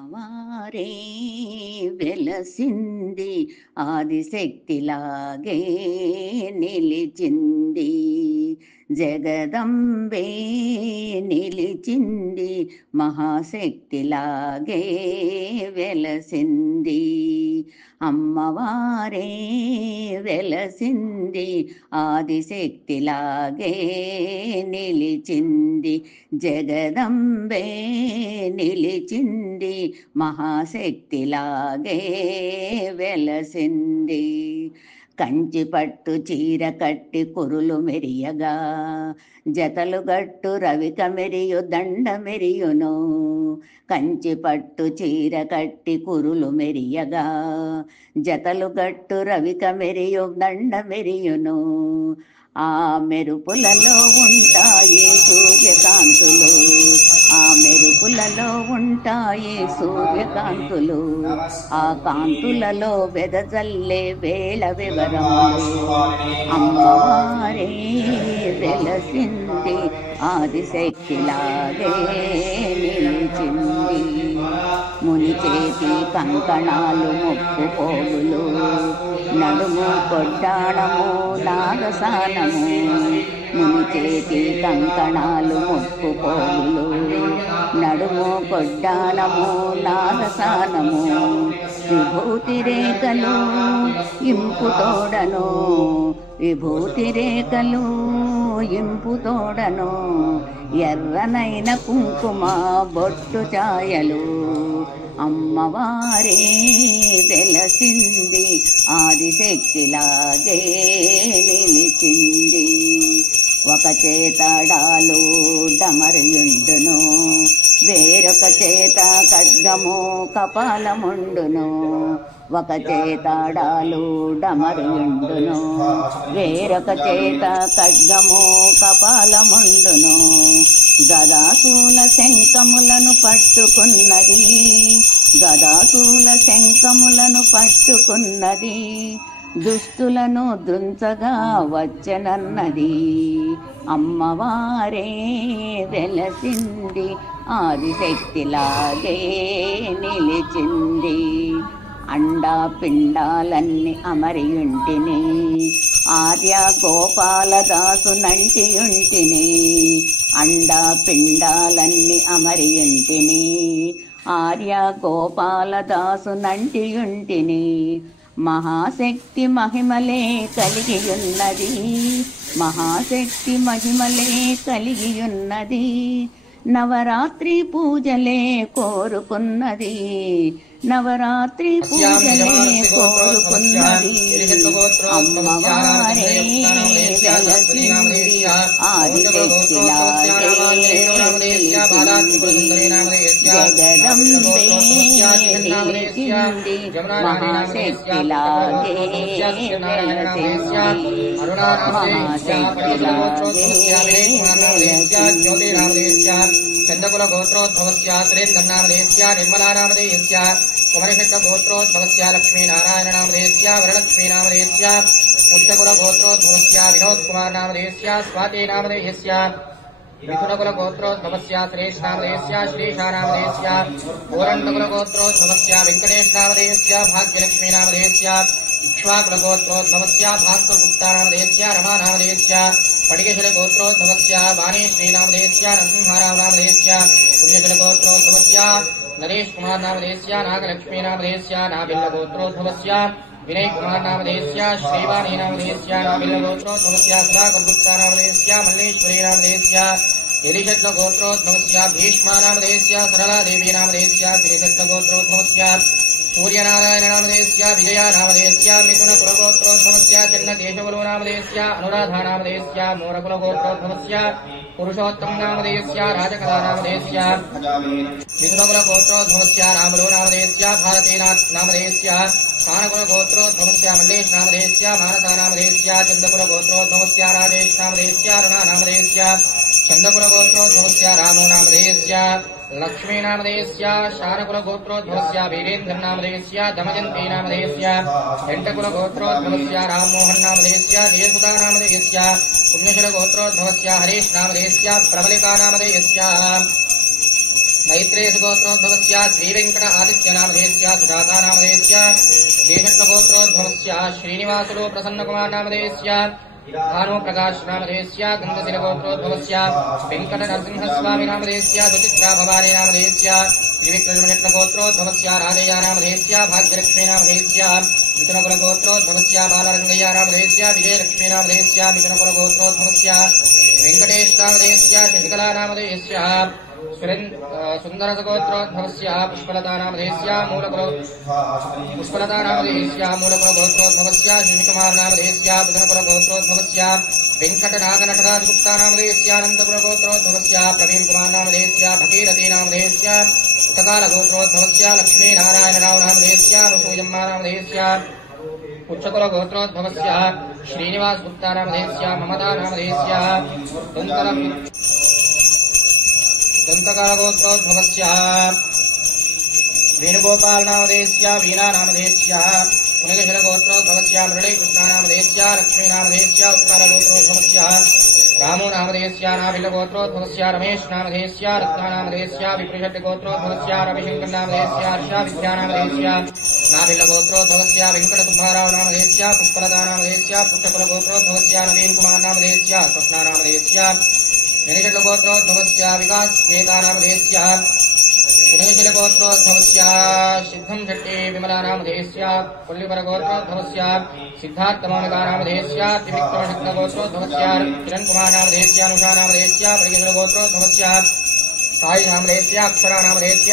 అమ్మవారే వెలసింది ఆదిశక్తిలాగే నిలిచింది, జగదంబే నిలిచింది మహాశక్తిలాగే వెలసింది. అమ్మవారే వెలసింది ఆదిశక్తిలాగే నిలిచింది, జగదంబే నిలిచింది మహాశక్తిలాగే వెలసింది. కంచి పట్టు చీర కట్టి కురులు మెరియగా, జతలు గట్టు రవిక మెరియు దండ మెరియును. కంచి పట్టు చీర కట్టి కురులు మెరియగా, జతలు గట్టు రవిక మెరియు దండ మెరియును. ఆ మెరుపులలో ఉంటాయి సూర్యకాంతులు, ఆ మెరుపులలో ఉంటాయి సూర్యకాంతులు, ఆ కాంతులలో వెదజల్లే వేళ వివరములు. అమ్మవారే వెలసింది ఆదిశక్తిలాగే నిలిచింది. ముని చేతి కంకణాలు ముప్పు పోగులు, నడుము కొడ్డాణము నాగసానము. ముని చేతి కంకణాలు ముప్పు పోగులు, నడుము కొడ్డాణము నాగసానము. విభూతి రేఖలు ఇంపు తోడను, విభూతి రేఖలు ఇంపు తోడను. ఎర్రనైన కుంకుమ బొట్టు ఛాయలు. అమ్మవారే వెలసింది ఆదిశక్తిలాగే నిలిచింది. ఒక చేతడాలు డమరుయుండును, వేరొక చేత ఖడ్గము కపాలముండును. ఒక చేతడాలు డమరుయుండును, వేరొక చేత ఖడ్గము కపాలముండును. గదాశూల శంఖములను పట్టుకున్నది, గదాశూల శంఖములను పట్టుకున్నది. దుష్టులను దృంచగా వచ్చనన్నది. అమ్మవారే వెలసింది ఆదిశక్తిలాగే నిలిచింది. అండా పిండాలన్నీ అమరియుంటిని, ఆర్య గోపాలదాసు నంటియుంటిని. అండా పిండాలన్నీ అమరియుంటిని, ఆర్య గోపాలదాసు నంటియుంటిని. మహాశక్తి మహిమలే కలిగియున్నది, మహాశక్తి మహిమలే కలిగియున్నది. నవరాత్రి పూజలే కోరుకున్నది, నవరాత్రి పూజలే కోరుకున్నది. అమ్మవారే వెలసింది ఆదిశక్తిలాగే నిలిచింది, జగదంబే నిలిచింది మహాశక్తిలాగే వెలసింది, మహాశక్తిలాగే వెలసింది. చంద్రకుల గోత్రోద్భవస్య సురేంద్రనామధేయస్య నిర్మలానామధేయస్య కుమరిషట్ట గోత్రోద్భవస్య లక్ష్మీనారాయణనామధేయస్య వరలక్ష్మీనామధేయస్య పుష్యకుల గోత్రోద్భవస్య వినోద్ కుమార్ నామధేయస్య స్వాతినామధేయస్య మిథునకుల గోత్రోద్భవస్య శ్రేష్నామధేయస్య శ్రీషానామధేయస్య పూరండకుల గోత్రోద్భవస్య వెంకటేశనామధేయస్య భాగ్యలక్ష్మీనామధేయస్య ఇక్ష్వాకుల గోత్రోద్భవస్య భాస్కరగుప్తానామధేయస్య రమానామధేయస్య పడికేశుల గోత్రోద్భవస్య వాణీశ్రీనామధేయస్య నరసింహారామనామధేయస్య పుణ్యశుల గోత్రోద్భవస్య నరేష్ కుమార్ నామధేయస్య నాగలక్ష్మీనామధేయస్య నాబిల్ల గోత్రోద్భవస్య వినయ్ కుమార్ నామధేయస్య శ్రీవాణీ నామధేయస్య నాబిల్ల గోత్రోద్భవస్య సుధాకర్గుప్తా నామధేయస్య మల్లేశ్వరీ నామధేయస్య ఎలిషట్ల గోత్రోద్భవస్య భీష్మా నామధేయస్య సరళాదేవి నామధేయస్య శ్రీశట్ల గోత్రోద్భవస్య సూర్యనారాయణ నామధేయస్య విజయ నామధేయస్య మిథున కులగోత్రోద్భవస్య చెన్న కేశవులు నామధేయస్య అనురాధ నామధేయస్య మూరకుల గోత్రోద్భవస్య పురుషోత్తమ నామధేయస్య రాజకళా నామధేయస్య మిథున కుల గోత్రోద్భవస్య రాములు నామధేయస్య భారతీనాథ్ నామధేయస్య కానకుల గోత్రోద్భవస్య మల్లేష్ నామధేయస్య మానస నామధేయస్య చంద్రకుల గోత్రోద్భవస్య రాజేష్ నామధేయస్య రుణ నామధేయస్య చంద్రకుల గోత్రోద్భవస్య రాము నామధేయస్య లక్ష్మీనామధేయస్య శానకుల గోత్రోద్భవస్య వీరేంద్రనామధేయస్య దమయంతి నామధేయస్య ఎంటకుల గోత్రోద్భవస్య రామ్మోహన్ నామధేయస్య జయసుధా నామధేయస్య పుణ్యశుల గోత్రోద్భవస్య హరీష్ నామధేయస్య ప్రబలికా నామధేయస్య मैत्रेयसुगोत्रोद्भवस्य श्रीवेङ्कट आदित्यनामधेयस्य सुजातानामधेयस्य देशत्वगोत्रोद्भवस्य श्रीनिवासुलो प्रसन्नकुमारनामधेयस्य भानुप्रकाशनामधेयस्य गन्धशिलगोत्रोद्भवस्य वेङ्कटनरसिंहस्वामिनामधेयस्य सुचित्राभवानीनामधेयस्य त्रिविक्रमशक्लगोत्रोद्भवस्य राजय्यानामधेयस्य भाग्यलक्ष्मीनामधेयस्य मिथुनकुलगोत्रोद्भवस्य बालरङ्गय्यानामधेयस्य विजयलक्ष्मीनामधेयस्य मिथुनकुलगोत्रोद्भवस्य वेङ्कटेशनामधेयस्य शशिकलानामधेयस्य सुन्दरसगोत्रोद्भवस्य पुष्पलतानामधेयस्य मूलकुलगोत्रोद्भवस्य श्रीकुमारनामधेयस्य बुधनकुलगोत्रोद्भवस्य वेङ्कटनागनटराजगुप्तानामधेयस्य अनन्तकुलगोत्रोद्भवस्य प्रवीणकुमारनामधेयस्य भगीरथीनामधेयस्य उत्तकालगोत्रोद्भवस्य लक्ष्मीनारायणरावनामधेयस्य अनुसूयम्मानामधेयस्य उच्चकुलगोत्रोद्भवस्य श्रीनिवासगुप्तानामधेयस्य ममतानामधेयस्य दन्तकालगोत्रोद्भवस्य वेणुगोपालनामधेयस्य वीणानामधेयस्य पुनगशिलगोत्रोद्भवस्य मुरळीकृष्णानामधेयस्य लक्ष्मीनामधेयस्य उत्कलगोत्रोद्भवस्य रामोनामधेयस्य नाभिलगोत्रोद्भवस्य रमेशनामधेयस्य रत्नानामधेयस्य विप्रिषट्टिगोत्रोद्भवस्य रविशङ्करनामधेयस्य हर्षाविद्यानामधेयस्य नाभिलगोत्रोद्भवस्य वेङ्कटसुब्बारावनामधेयस्य पुष्पलतानामधेयस्य पुष्पकुलगोत्रोद्भवस्य नवीनकुमारनामधेयस्य स्वप्नानामधेयस्य गणेशगोत्रोद्भवस्य विकासवेदानामधेयस्य पुणेशिलगोत्रोद्भवस्य सिद्धं शट्टी विमलानामधेयस्य पुल्लिपरगोत्रोद्भवस्य सिद्धार्थमामिकानामधेयस्य त्रिविक्रमशक्लगोत्रोद्भवस्य किरणकुमारनामधेयस्य अनुषानामधेयस्य परिगिशलगोत्रोद्भवस्य सायिनामधेयस्य अक्षरानामधेयस्य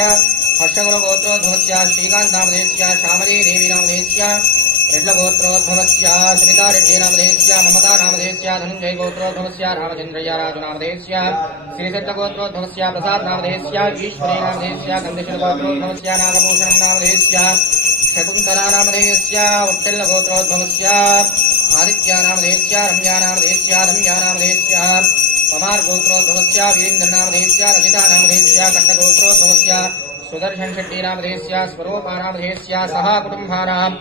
हर्षकुलगोत्रोद्भवस्य श्रीकान्तनामधेयस्य श्यामलीदेवीनामधेयस्य रेड्लगोत्रोद्भवस्य श्रीतारेड्डीनामधेयस्य ममतानामधेयस्य धनञ्जयगोत्रोद्भवस्य रामचन्द्रय्याराजुनामधेयस्य श्रीशट्टगोत्रोद्भवस्य प्रसादनामधेयस्य ईश्वरीनामधेयस्य गन्धशिलगोत्रोद्भवस्य नागभूषणनामधेयस्य शकुन्तलानामधेयस्य उट्टिल्लगोत्रोद्भवस्य आदित्यानामधेयस्य रम्यानामधेयस्य धम्यानामधेयस्य पमार्गोत्रोद्भवस्य वीरेन्द्रनामधेयस्य रचितानामधेयस्य कट्टगोत्रोद्भवस्य सुदर्शन शेट्टीनामधेयस्य स्वरूपानामधेयस्य सह कुटुम्बानाम्